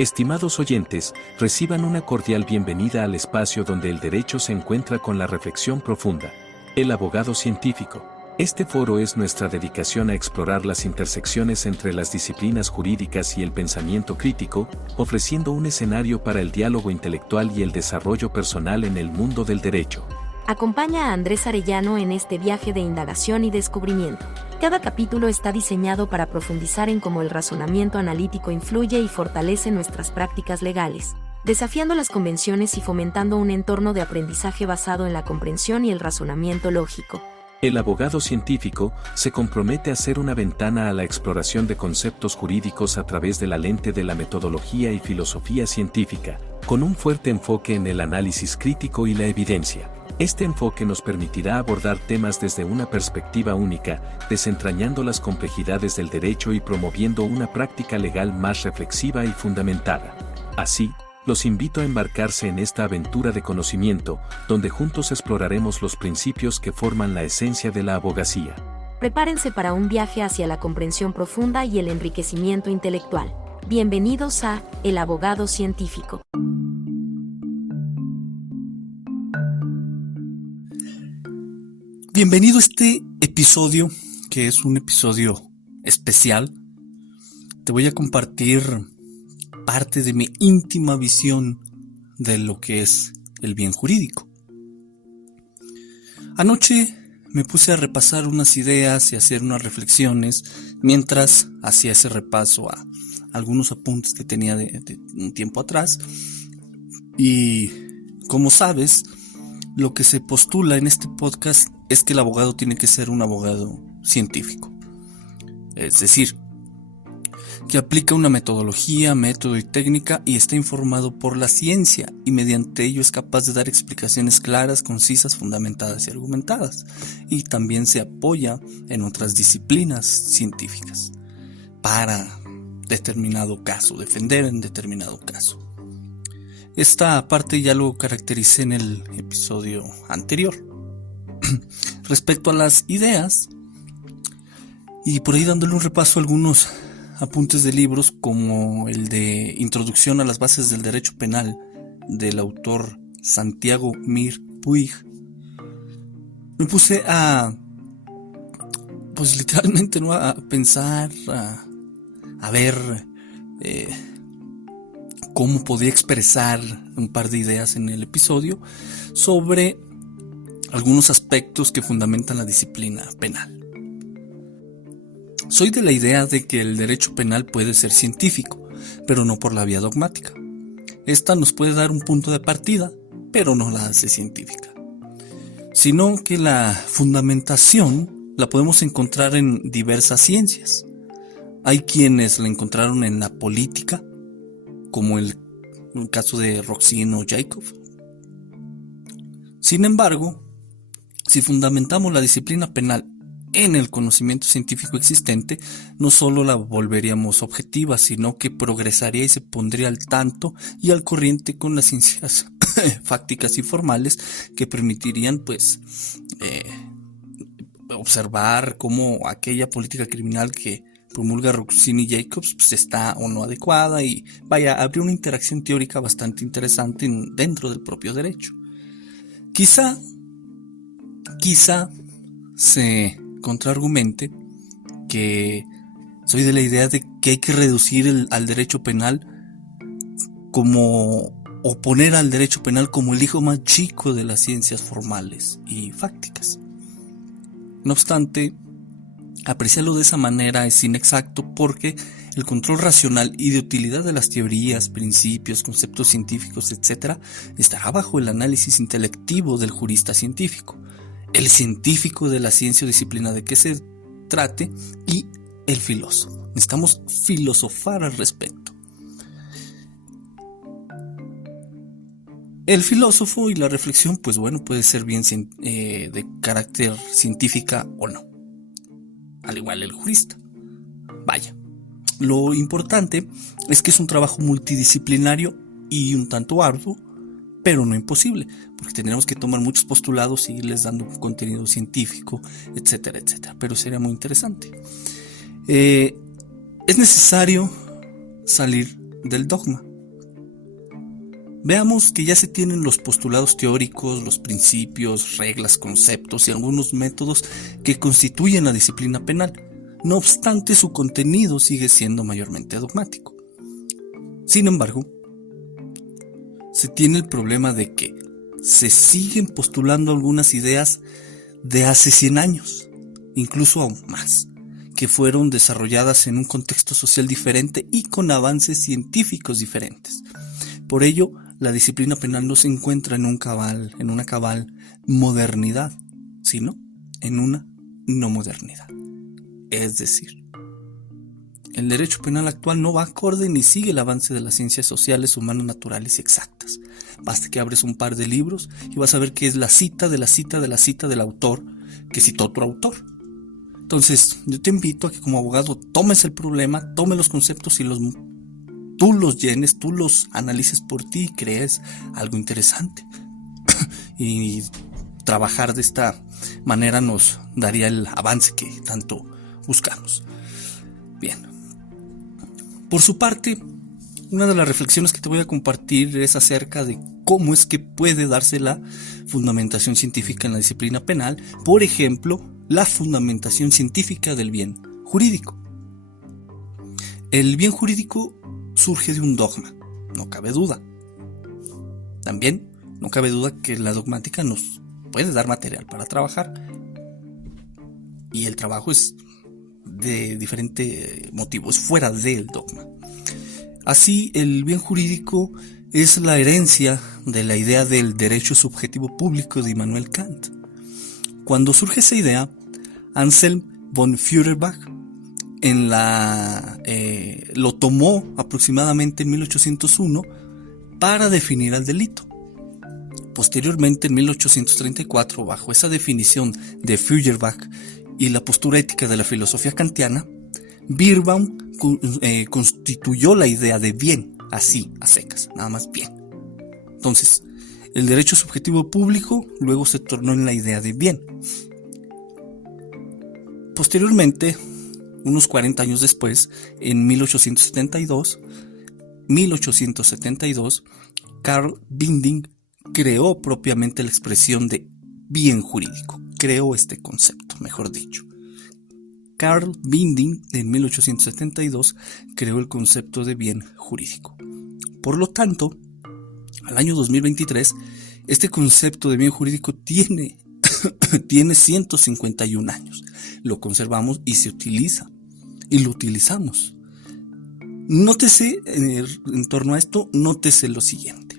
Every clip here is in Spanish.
Estimados oyentes, reciban una cordial bienvenida al espacio donde el derecho se encuentra con la reflexión profunda. El abogado científico. Este foro es nuestra dedicación a explorar las intersecciones entre las disciplinas jurídicas y el pensamiento crítico, ofreciendo un escenario para el diálogo intelectual y el desarrollo personal en el mundo del derecho. Acompaña a Andrés Arellano en este viaje de indagación y descubrimiento. Cada capítulo está diseñado para profundizar en cómo el razonamiento analítico influye y fortalece nuestras prácticas legales, desafiando las convenciones y fomentando un entorno de aprendizaje basado en la comprensión y el razonamiento lógico. El abogado científico se compromete a ser una ventana a la exploración de conceptos jurídicos a través de la lente de la metodología y filosofía científica, con un fuerte enfoque en el análisis crítico y la evidencia. Este enfoque nos permitirá abordar temas desde una perspectiva única, desentrañando las complejidades del derecho y promoviendo una práctica legal más reflexiva y fundamentada. Así, los invito a embarcarse en esta aventura de conocimiento, donde juntos exploraremos los principios que forman la esencia de la abogacía. Prepárense para un viaje hacia la comprensión profunda y el enriquecimiento intelectual. Bienvenidos a El Abogado Científico. Bienvenido a este episodio, que es un episodio especial. Te voy a compartir parte de mi íntima visión de lo que es el bien jurídico. Anoche me puse a repasar unas ideas y hacer unas reflexiones mientras hacía ese repaso a algunos apuntes que tenía de un tiempo atrás. Y como sabes, lo que se postula en este podcast es que el abogado tiene que ser un abogado científico. Es decir, que aplica una metodología, método y técnica y está informado por la ciencia y mediante ello es capaz de dar explicaciones claras, concisas, fundamentadas y argumentadas. Y también se apoya en otras disciplinas científicas para determinado caso, defender en determinado caso. Esta parte ya lo caractericé en el episodio anterior. Respecto a las ideas, y por ahí dándole un repaso a algunos apuntes de libros como el de Introducción a las bases del derecho penal del autor Santiago Mir Puig, me puse pues literalmente, ¿no?, a pensar, a ver cómo podía expresar un par de ideas en el episodio sobre algunos aspectos que fundamentan la disciplina penal. Soy de la idea de que el derecho penal puede ser científico, pero no por la vía dogmática. Esta nos puede dar un punto de partida, pero no la hace científica. Sino que la fundamentación la podemos encontrar en diversas ciencias. Hay quienes la encontraron en la política, como el caso de Roxin o Jacob. Sin embargo, si fundamentamos la disciplina penal en el conocimiento científico existente, no solo la volveríamos objetiva, sino que progresaría y se pondría al tanto y al corriente con las ciencias fácticas y formales que permitirían observar cómo aquella política criminal que promulga Roxin y Jacobs está o no adecuada y habría una interacción teórica bastante interesante dentro del propio derecho. Quizá se contraargumente que soy de la idea de que hay que reducir al derecho penal o poner al derecho penal como el hijo más chico de las ciencias formales y fácticas. No obstante, apreciarlo de esa manera es inexacto porque el control racional y de utilidad de las teorías, principios, conceptos científicos, etc., estará bajo el análisis intelectivo del jurista científico, el científico de la ciencia o disciplina de que se trate y el filósofo. Necesitamos filosofar al respecto. El filósofo y la reflexión, puede ser bien de carácter científica o no. Al igual el jurista. Vaya, lo importante es que es un trabajo multidisciplinario y un tanto arduo, pero no imposible, porque tendremos que tomar muchos postulados y irles dando contenido científico, etcétera, etcétera, pero sería muy interesante. Es necesario salir del dogma, Veamos que ya se tienen los postulados teóricos, los principios, reglas, conceptos y algunos métodos que constituyen la disciplina penal. No obstante, su contenido sigue siendo mayormente dogmático. Sin embargo, se tiene el problema de que se siguen postulando algunas ideas de hace 100 años, incluso aún más, que fueron desarrolladas en un contexto social diferente y con avances científicos diferentes. Por ello, la disciplina penal no se encuentra en una cabal modernidad, sino en una no modernidad. Es decir, el derecho penal actual no va acorde ni sigue el avance de las ciencias sociales, humanas, naturales y exactas. Basta que abres un par de libros y vas a ver que es la cita de la cita de la cita del autor que citó otro autor. Entonces, yo te invito a que como abogado tomes el problema, tomes los conceptos y tú los llenes, tú los analices por ti y crees algo interesante. Y trabajar de esta manera nos daría el avance que tanto buscamos. Bien. Por su parte, una de las reflexiones que te voy a compartir es acerca de cómo es que puede darse la fundamentación científica en la disciplina penal. Por ejemplo, la fundamentación científica del bien jurídico. El bien jurídico surge de un dogma, no cabe duda. También no cabe duda que la dogmática nos puede dar material para trabajar. Y el trabajo es de diferente motivo, es fuera del dogma. Así, el bien jurídico es la herencia de la idea del derecho subjetivo público de Immanuel Kant. Cuando surge esa idea, Anselm von Feuerbach lo tomó aproximadamente en 1801 para definir al delito. Posteriormente, en 1834, bajo esa definición de Feuerbach y la postura ética de la filosofía kantiana, Bierbaum constituyó la idea de bien, así, a secas, nada más bien. Entonces, el derecho subjetivo público luego se tornó en la idea de bien. Posteriormente, unos 40 años después, en 1872, Karl Binding creó propiamente la expresión de bien jurídico, creó este concepto, mejor dicho. Karl Binding, en 1872, creó el concepto de bien jurídico. Por lo tanto, al año 2023, este concepto de bien jurídico tiene 151 años. Lo conservamos y se utiliza, y lo utilizamos. Nótese, en torno a esto, nótese lo siguiente.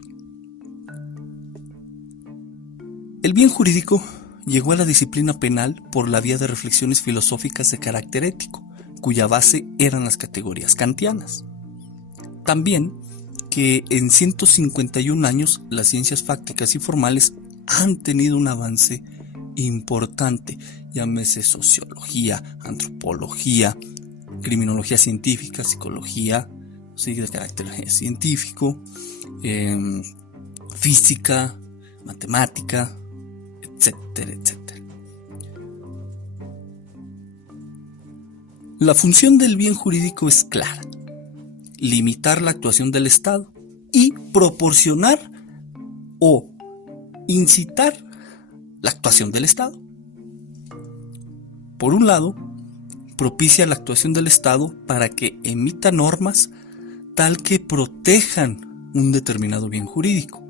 El bien jurídico llegó a la disciplina penal por la vía de reflexiones filosóficas de carácter ético, cuya base eran las categorías kantianas. También que en 151 años las ciencias fácticas y formales han tenido un avance importante, llámese sociología, antropología, criminología científica, psicología, sí, de carácter científico, física, matemática, etcétera, etcétera. La función del bien jurídico es clara: limitar la actuación del Estado y proporcionar o incitar la actuación del Estado. Por un lado, propicia la actuación del Estado para que emita normas tal que protejan un determinado bien jurídico,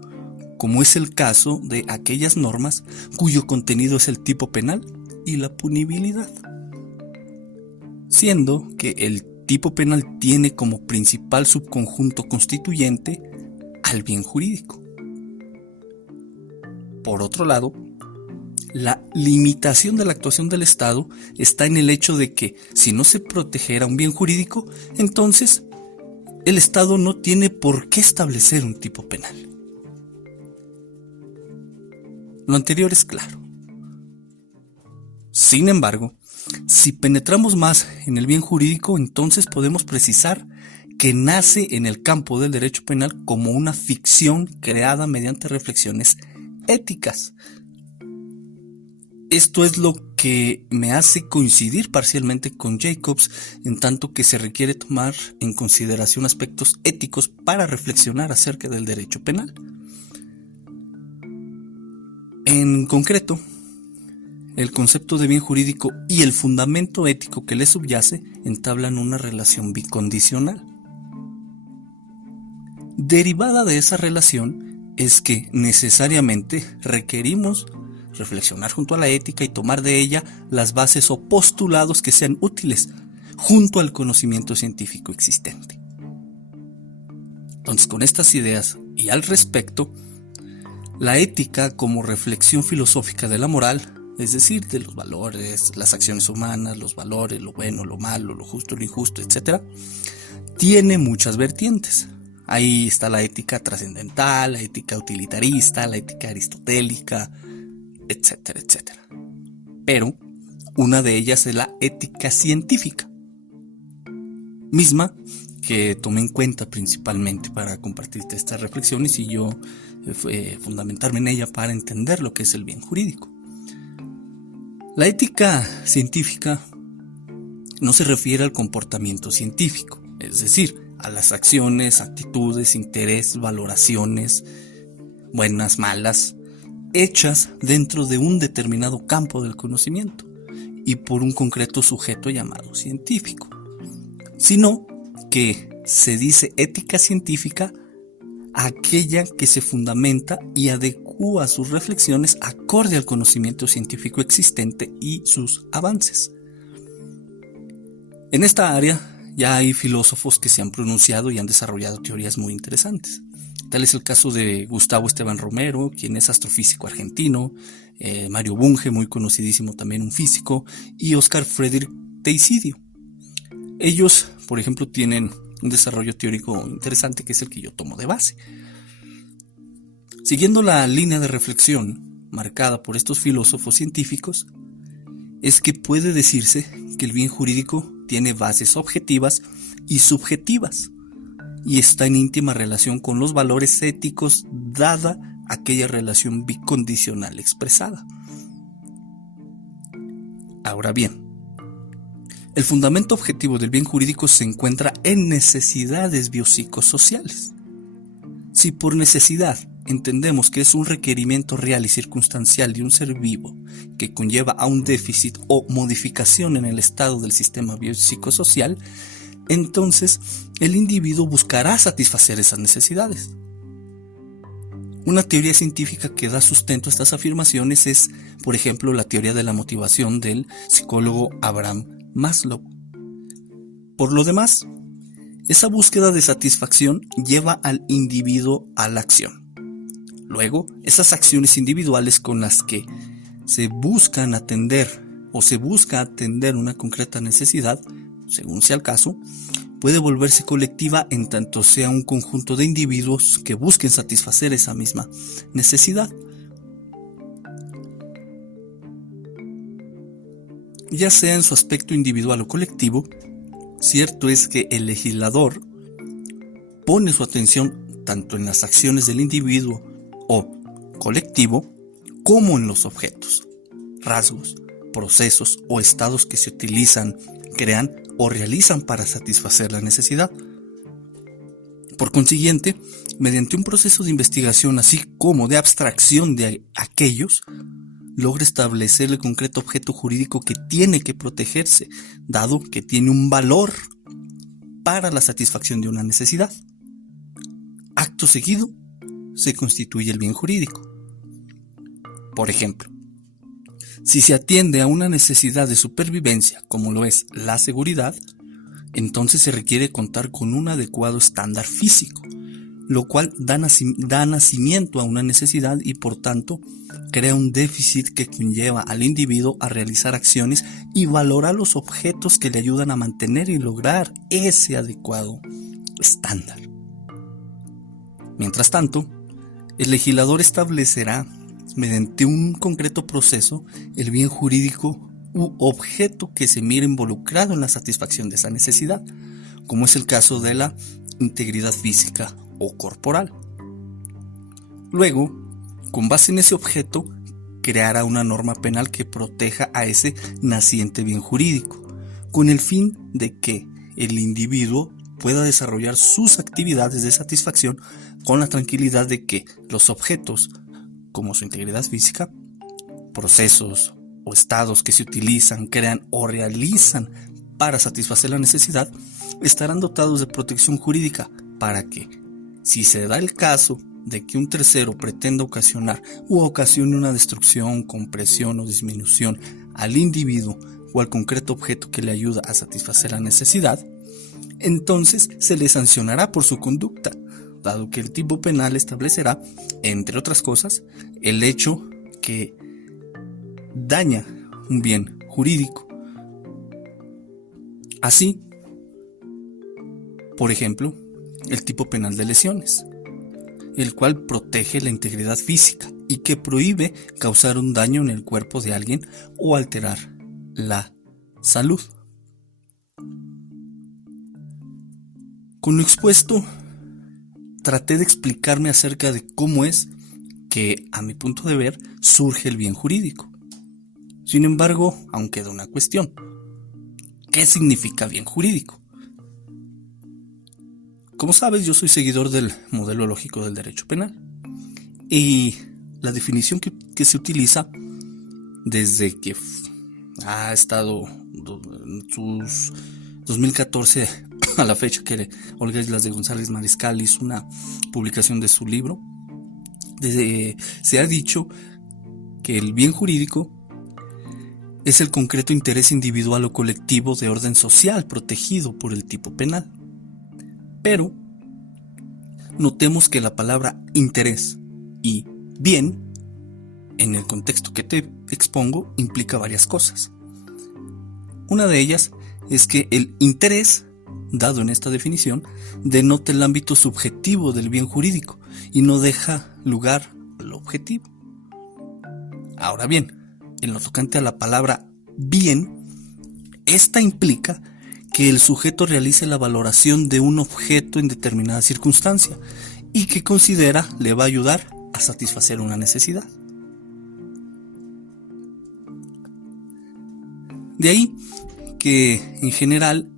como es el caso de aquellas normas cuyo contenido es el tipo penal y la punibilidad, siendo que el tipo penal tiene como principal subconjunto constituyente al bien jurídico. Por otro lado, la limitación de la actuación del Estado está en el hecho de que si no se protegerá un bien jurídico, entonces el Estado no tiene por qué establecer un tipo penal. Lo anterior es claro. Sin embargo, si penetramos más en el bien jurídico, entonces podemos precisar que nace en el campo del derecho penal como una ficción creada mediante reflexiones éticas. Esto es lo que me hace coincidir parcialmente con Jacobs, en tanto que se requiere tomar en consideración aspectos éticos para reflexionar acerca del derecho penal. En concreto, el concepto de bien jurídico y el fundamento ético que le subyace entablan una relación bicondicional. Derivada de esa relación es que necesariamente requerimos reflexionar junto a la ética y tomar de ella las bases o postulados que sean útiles junto al conocimiento científico existente. Entonces, con estas ideas y al respecto, la ética como reflexión filosófica de la moral, es decir, de los valores, las acciones humanas, los valores, lo bueno, lo malo, lo justo, lo injusto, etc., tiene muchas vertientes. Ahí está la ética trascendental, la ética utilitarista, la ética aristotélica, etcétera, etcétera. Pero una de ellas es la ética científica, misma que tomé en cuenta principalmente para compartirte estas reflexiones y yo fundamentarme en ella para entender lo que es el bien jurídico. La ética científica no se refiere al comportamiento científico, es decir, a las acciones, actitudes, interés, valoraciones, buenas, malas, hechas dentro de un determinado campo del conocimiento y por un concreto sujeto llamado científico, sino que se dice ética científica a aquella que se fundamenta y adecúa sus reflexiones acorde al conocimiento científico existente y sus avances. En esta área ya hay filósofos que se han pronunciado y han desarrollado teorías muy interesantes. Tal es el caso de Gustavo Esteban Romero, quien es astrofísico argentino, Mario Bunge, muy conocidísimo también un físico, y Oscar Frederick Teicidio. Ellos, por ejemplo, tienen un desarrollo teórico interesante que es el que yo tomo de base. Siguiendo la línea de reflexión marcada por estos filósofos científicos, es que puede decirse que el bien jurídico tiene bases objetivas y subjetivas y está en íntima relación con los valores éticos dada aquella relación bicondicional expresada. Ahora bien, el fundamento objetivo del bien jurídico se encuentra en necesidades biopsicosociales. Si por necesidad entendemos que es un requerimiento real y circunstancial de un ser vivo que conlleva a un déficit o modificación en el estado del sistema biopsicosocial, entonces el individuo buscará satisfacer esas necesidades. Una teoría científica que da sustento a estas afirmaciones es, por ejemplo, la teoría de la motivación del psicólogo Abraham Maslow. Por lo demás, esa búsqueda de satisfacción lleva al individuo a la acción. Luego, esas acciones individuales con las que se buscan atender o se busca atender una concreta necesidad, según sea el caso, puede volverse colectiva en tanto sea un conjunto de individuos que busquen satisfacer esa misma necesidad. Ya sea en su aspecto individual o colectivo, cierto es que el legislador pone su atención tanto en las acciones del individuo o colectivo como en los objetos, rasgos, procesos o estados que se utilizan, crean o realizan para satisfacer la necesidad. Por consiguiente, mediante un proceso de investigación así como de abstracción de aquellos, logra establecer el concreto objeto jurídico que tiene que protegerse, dado que tiene un valor para la satisfacción de una necesidad. Acto seguido, se constituye el bien jurídico. Por ejemplo, si se atiende a una necesidad de supervivencia, como lo es la seguridad, entonces se requiere contar con un adecuado estándar físico, lo cual da nacimiento a una necesidad y por tanto crea un déficit que conlleva al individuo a realizar acciones y valorar los objetos que le ayudan a mantener y lograr ese adecuado estándar. Mientras tanto, el legislador establecerá, mediante un concreto proceso, el bien jurídico u objeto que se mire involucrado en la satisfacción de esa necesidad, como es el caso de la integridad física o corporal. Luego, con base en ese objeto, creará una norma penal que proteja a ese naciente bien jurídico, con el fin de que el individuo pueda desarrollar sus actividades de satisfacción con la tranquilidad de que los objetos, como su integridad física, procesos o estados que se utilizan, crean o realizan para satisfacer la necesidad estarán dotados de protección jurídica para que, si se da el caso de que un tercero pretenda ocasionar u ocasione una destrucción, compresión o disminución al individuo o al concreto objeto que le ayuda a satisfacer la necesidad, entonces se le sancionará por su conducta, dado que el tipo penal establecerá, entre otras cosas, el hecho que daña un bien jurídico. Así, por ejemplo, el tipo penal de lesiones, el cual protege la integridad física y que prohíbe causar un daño en el cuerpo de alguien o alterar la salud. Con lo expuesto, traté de explicarme acerca de cómo es que, a mi punto de ver, surge el bien jurídico. Sin embargo, aún queda una cuestión. ¿Qué significa bien jurídico? Como sabes, yo soy seguidor del modelo lógico del derecho penal. Y la definición que se utiliza desde que ha estado en sus 2014 a la fecha que Olga Islas de González Mariscal hizo una publicación de su libro, se ha dicho que el bien jurídico es el concreto interés individual o colectivo de orden social protegido por el tipo penal. Pero notemos que la palabra interés y bien, en el contexto que te expongo, implica varias cosas. Una de ellas es que el interés, dado en esta definición, denota el ámbito subjetivo del bien jurídico y no deja lugar al objetivo. Ahora bien, en lo tocante a la palabra bien, esta implica que el sujeto realice la valoración de un objeto en determinada circunstancia y que considera le va a ayudar a satisfacer una necesidad. De ahí que, en general,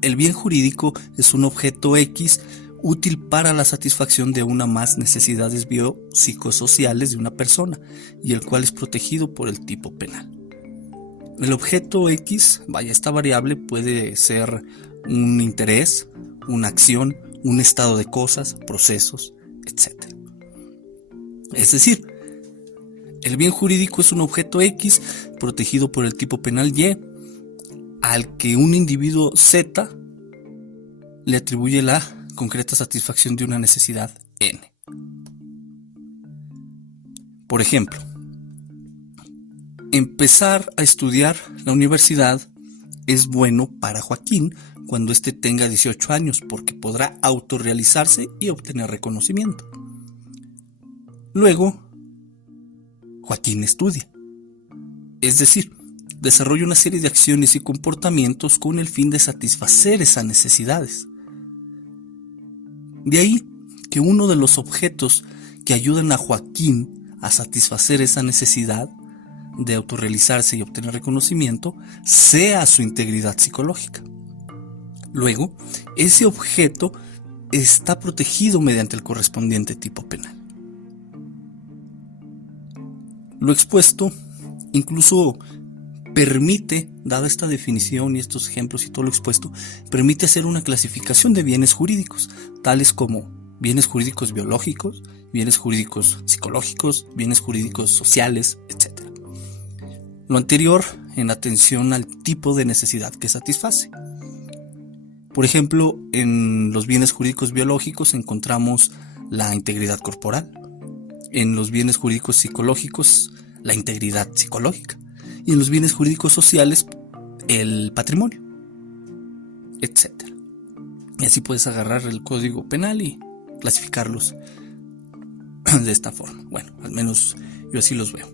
el bien jurídico es un objeto X útil para la satisfacción de una más necesidades biopsicosociales de una persona y el cual es protegido por el tipo penal. El objeto X, esta variable puede ser un interés, una acción, un estado de cosas, procesos, etc. Es decir, el bien jurídico es un objeto X protegido por el tipo penal Y, al que un individuo Z le atribuye la concreta satisfacción de una necesidad N. Por ejemplo, empezar a estudiar la universidad es bueno para Joaquín cuando éste tenga 18 años porque podrá autorrealizarse y obtener reconocimiento. Luego, Joaquín estudia, es decir, desarrolla una serie de acciones y comportamientos con el fin de satisfacer esas necesidades. De ahí que uno de los objetos que ayudan a Joaquín a satisfacer esa necesidad de autorrealizarse y obtener reconocimiento sea su integridad psicológica. Luego, ese objeto está protegido mediante el correspondiente tipo penal. Lo expuesto incluso permite, dada esta definición y estos ejemplos y todo lo expuesto, permite hacer una clasificación de bienes jurídicos, tales como bienes jurídicos biológicos, bienes jurídicos psicológicos, bienes jurídicos sociales, etc. Lo anterior en atención al tipo de necesidad que satisface. Por ejemplo, en los bienes jurídicos biológicos encontramos la integridad corporal, en los bienes jurídicos psicológicos la integridad psicológica y en los bienes jurídicos sociales el patrimonio, etc. Y así puedes agarrar el código penal y clasificarlos de esta forma. Bueno, al menos yo así los veo.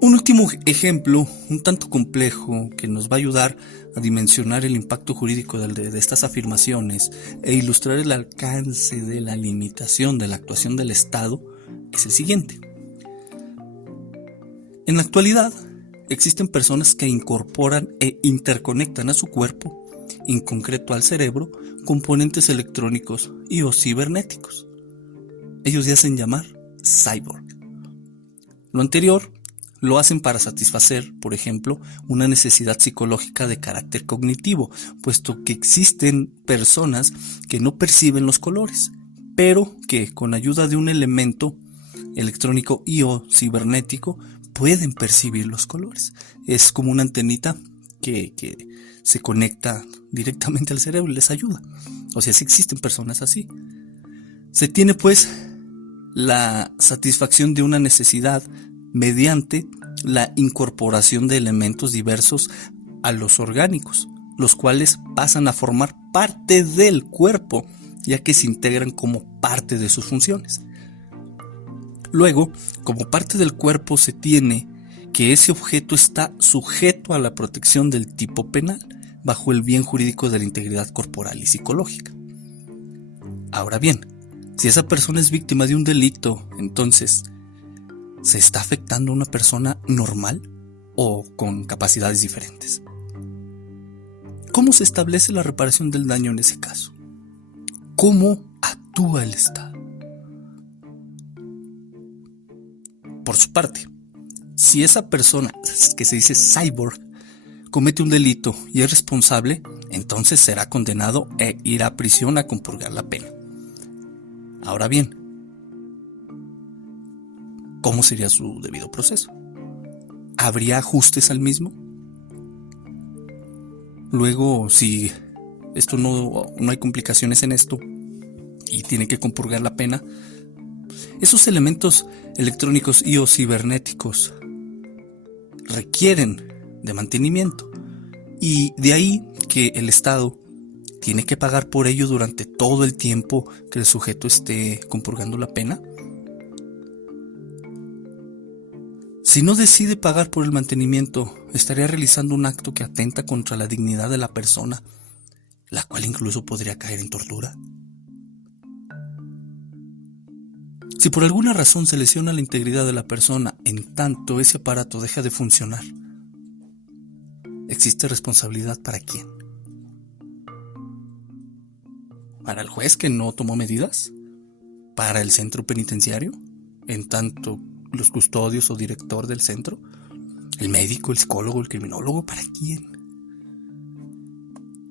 Un último ejemplo, un tanto complejo, que nos va a ayudar a dimensionar el impacto jurídico de estas afirmaciones e ilustrar el alcance de la limitación de la actuación del Estado, es el siguiente. En la actualidad, existen personas que incorporan e interconectan a su cuerpo, en concreto al cerebro, componentes electrónicos y o cibernéticos. Ellos se hacen llamar cyborg. Lo anterior Lo hacen para satisfacer, por ejemplo, una necesidad psicológica de carácter cognitivo, puesto que existen personas que no perciben los colores, pero que con ayuda de un elemento electrónico y o cibernético pueden percibir los colores. Es como una antenita que se conecta directamente al cerebro y les ayuda. O sea, sí existen personas así. Se tiene pues la satisfacción de una necesidad mediante la incorporación de elementos diversos a los orgánicos, los cuales pasan a formar parte del cuerpo, ya que se integran como parte de sus funciones. Luego, como parte del cuerpo se tiene que ese objeto está sujeto a la protección del tipo penal, bajo el bien jurídico de la integridad corporal y psicológica. Ahora bien, si esa persona es víctima de un delito, entonces, ¿se está afectando a una persona normal o con capacidades diferentes? ¿Cómo se establece la reparación del daño en ese caso? ¿Cómo actúa el Estado? Por su parte, si esa persona, que se dice cyborg, comete un delito y es responsable, entonces será condenado e irá a prisión a compurgar la pena. Ahora bien, ¿cómo sería su debido proceso? ¿Habría ajustes al mismo? Luego, si esto no hay complicaciones en esto y tiene que compurgar la pena, esos elementos electrónicos y o cibernéticos requieren de mantenimiento, y de ahí que el Estado tiene que pagar por ello durante todo el tiempo que el sujeto esté compurgando la pena. Si no decide pagar por el mantenimiento, estaría realizando un acto que atenta contra la dignidad de la persona, la cual incluso podría caer en tortura. Si por alguna razón se lesiona la integridad de la persona en tanto ese aparato deja de funcionar, ¿existe responsabilidad para quién? ¿Para el juez que no tomó medidas? ¿Para el centro penitenciario? En tanto los custodios o director del centro, el médico, el psicólogo, el criminólogo, ¿para quién?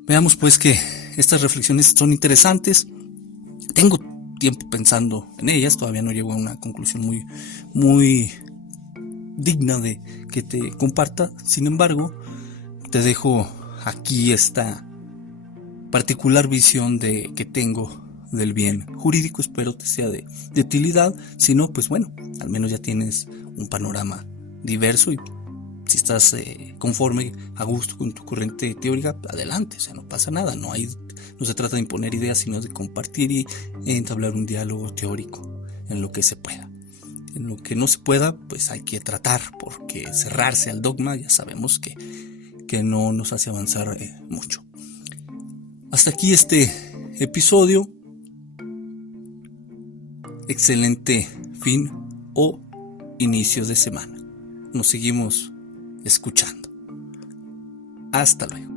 Veamos pues que estas reflexiones son interesantes. Tengo tiempo pensando en ellas, todavía no llego a una conclusión muy digna de que te comparta. Sin embargo, te dejo aquí esta particular visión que tengo del bien jurídico. Espero te sea de utilidad. Si no, pues bueno, al menos ya tienes un panorama diverso, y si estás conforme, a gusto con tu corriente teórica, adelante, o sea, no pasa nada. No se trata de imponer ideas, sino de compartir y entablar un diálogo teórico en lo que se pueda. En lo que no se pueda, pues hay que tratar, porque cerrarse al dogma ya sabemos que no nos hace avanzar mucho. Hasta aquí este episodio. Excelente fin o inicio de semana. Nos seguimos escuchando. Hasta luego.